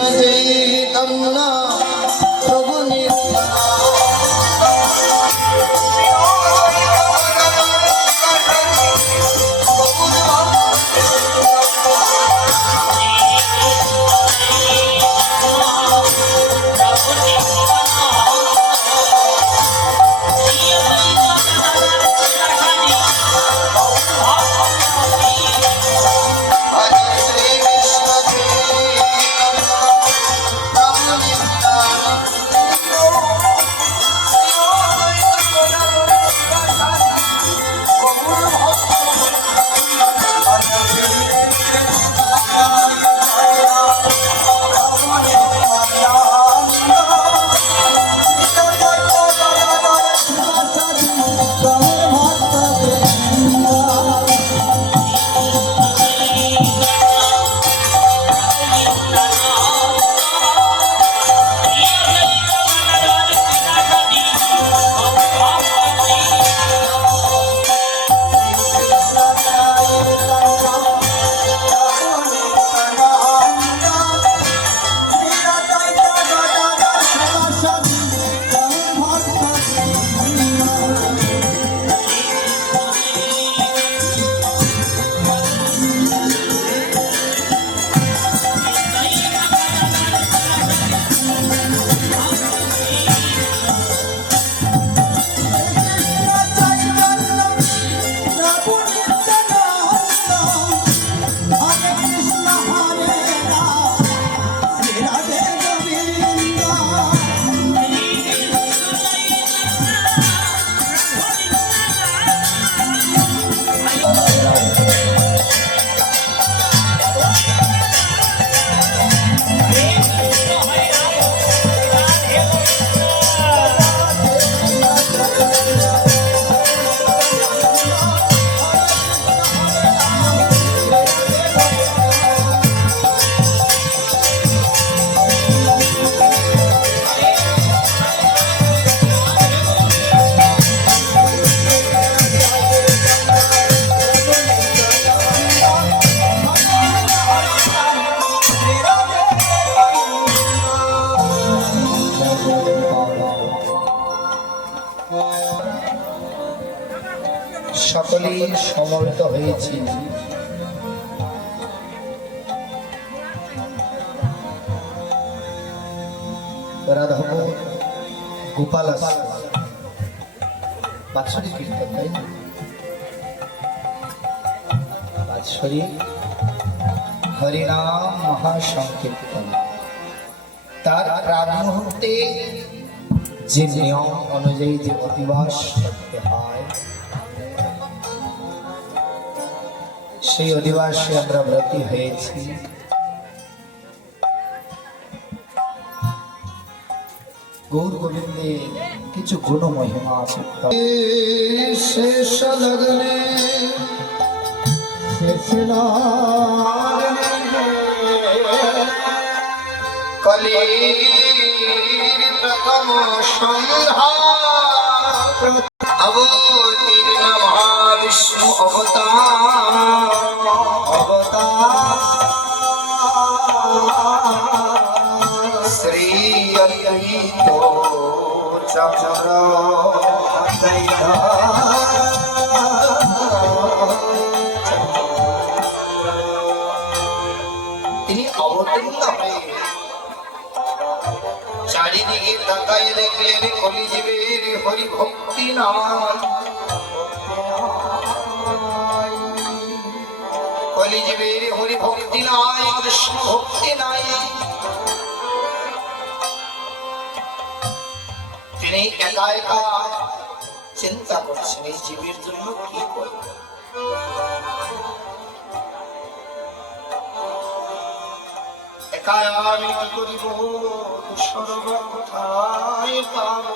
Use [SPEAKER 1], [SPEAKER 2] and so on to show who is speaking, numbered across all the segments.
[SPEAKER 1] مجھے تمنا সকলেই সমবেত হয়েছি। গোপাল বাৎসরিক কীর্তন, তাই বাৎসরিক হরিনাম মহাসংকীর্তন। তার প্রাণ মুহূর্তে যে নিয়ম অনুযায়ী যে অধিবাস করতে হয় সেই অধিবাসে আমরা ব্রতী হয়েছি। গৌর গোবিন্দে কিছু গুণ মহিমা আছে। শেষ লগ্নে, শেষ প্রথম সন্ধ্যা অবতীর্ণ মহাবিষ্ণু অবতার। অদ্বৈত চন্দ্র তিনি অবতীর্ণ হয়ে চারিদিকে তাকায় দেখলেন কলিজীবের হরি ভক্তি নাই কলিজীবের হরি ভক্তি কৃষ্ণ ভক্তি নাই। তিনি একা একা চিন্তা করছেন এই জীবের জন্য কি করব আমি করিব কোথায় পাব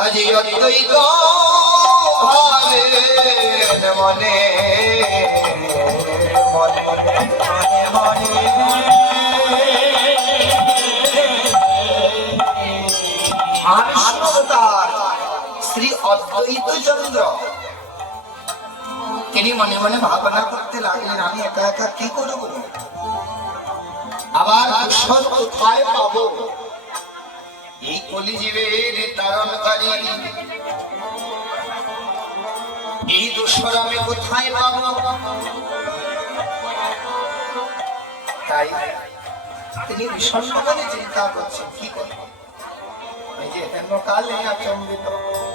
[SPEAKER 1] আজি মনে মনে মনে মনে অদ্বৈত চন্দ্র তিনি মনে মনে ভাবনা করতে লাগলেন, আমি একা একা কি করব? আবার কোথায় পাবো। এই কলিজীবের তারণকারী এই দুঃস্বর আমি কোথায় পাবো? তাই তিনি বিষণ্ণভাবে চিন্তা করছেন, কি করবেন এই যে হেন আচম্বিত।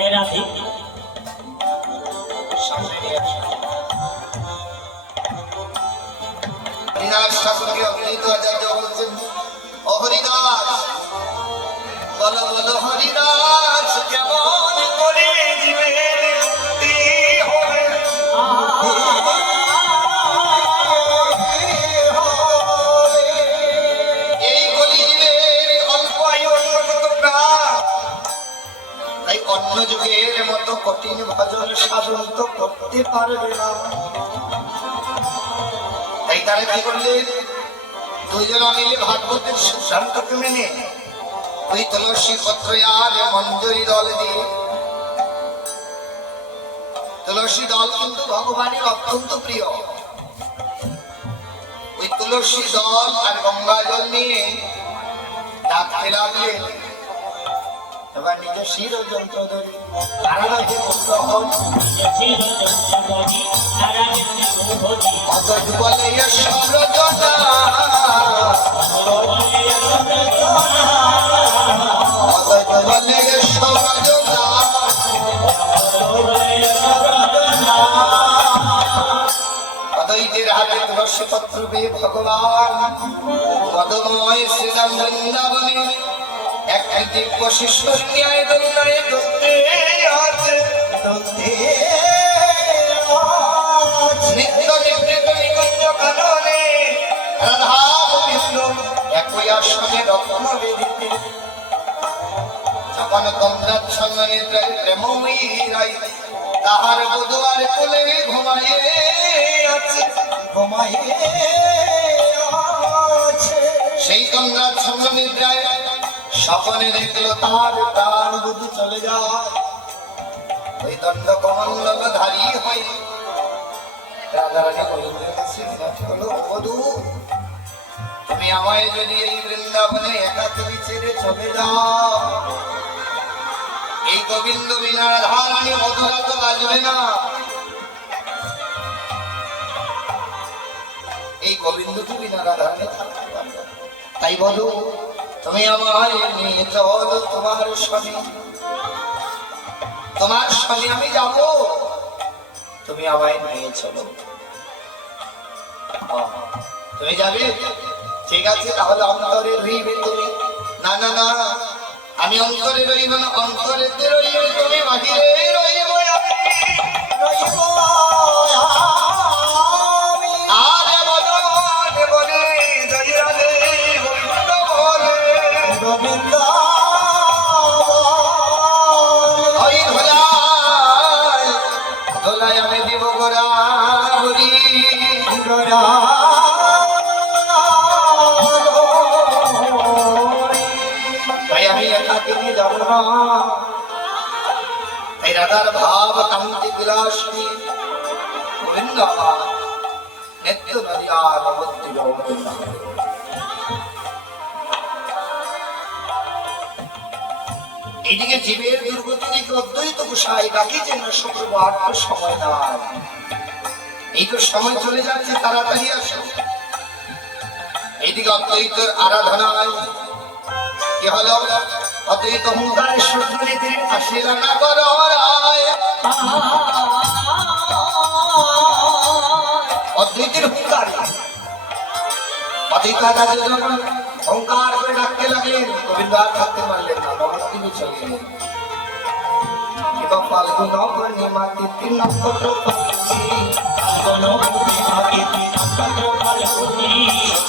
[SPEAKER 1] নিয়ে আসো। হরিদাস ঠাকুরকে অভিনীত আচার্য বলছেন ও হরিদাস বলো বলো, হরিদাস, কেমন করে জীবের তাই কি করলেন দুইজন মিলে ভাগবতের সিদ্ধান্তকে মেনে? ওই তুলসী পত্র মঞ্জুরি দল দিয়ে। তুলসী দল কিন্তু ভগবানের অত্যন্ত প্রিয়। ওই তুলসী দল আর গঙ্গা জল নিয়ে ডাকতে লাগলেন এবার নিজের শির যন্ত্র ধরে তারা যে পুত্র পেয়ে ভগবান পদময় শ্রীরাম বৃন্দাবনে একটি দিব্য শিষ্যর ন্যায় দোলনায় দোলতে আছে দোলতে তাহার বধুয়ার কোলে ঘুমাইয়ে আছে ঘুমাইয়ে আছে সেই কন্দ্রাচ্ছন্ন নিদ্রায় স্বপনে দেখল তার প্রাণ বুধু চলে যায় ওই দণ্ড কমণ্ডল ধারী হয়ে তুমি আমায় যদি এই বৃন্দাবনে একা তুমি ছেড়ে চলে যাও, এই গোবিন্দ বিনা রাধারানী মধুরা তো বাজবে না। এই গোবিন্দ তো বিনা রাধারানী থাকতে তাই বলো, তুমি আমায় নিয়ে চলো তোমার শনি। তোমার শনি আমি যাব। তুমি আমায় নিয়ে চলো। তুমি যাবে? ঠিক আছে, তাহলে অন্তরে রইবে তুমি। না না না, আমি অন্তরে রইব না, অন্তরেতে রইবে। গোরা আমি একাকে নিয়ে যাব না গোবিন্দ গোবিন্দ এদিকে জীবের দুর্গতি দিকে অদ্বৈত গোসাই ডাকিছেন না শুক্রবার সময় নাই। এই তো সময় চলে যাচ্ছে, তাড়াতাড়ি আসো। এইদিকে অদ্বৈতর আরাধনায় কি হলো? অদ্বৈত হুঙ্কার সূর্যনীতির আসিল না করো অদ্বৈতের হুঙ্কার। অদ্বৈতাদা যখন হুঙ্কার করে ডাকতে লাগলেন। গোবিন্দ আর থাকতে পারলেন না তিনি চলে গেলেন। এবং ফাল্গুন পূর্ণিমা তিথি নক্ষত্র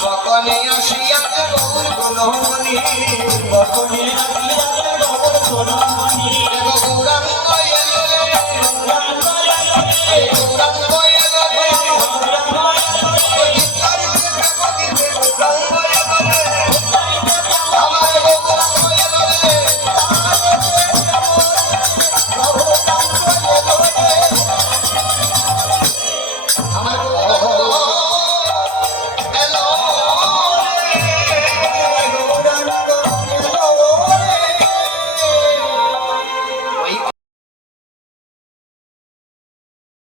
[SPEAKER 1] সকলে আসিয়াতে গৌর গুণমণি গৌর গুণমণি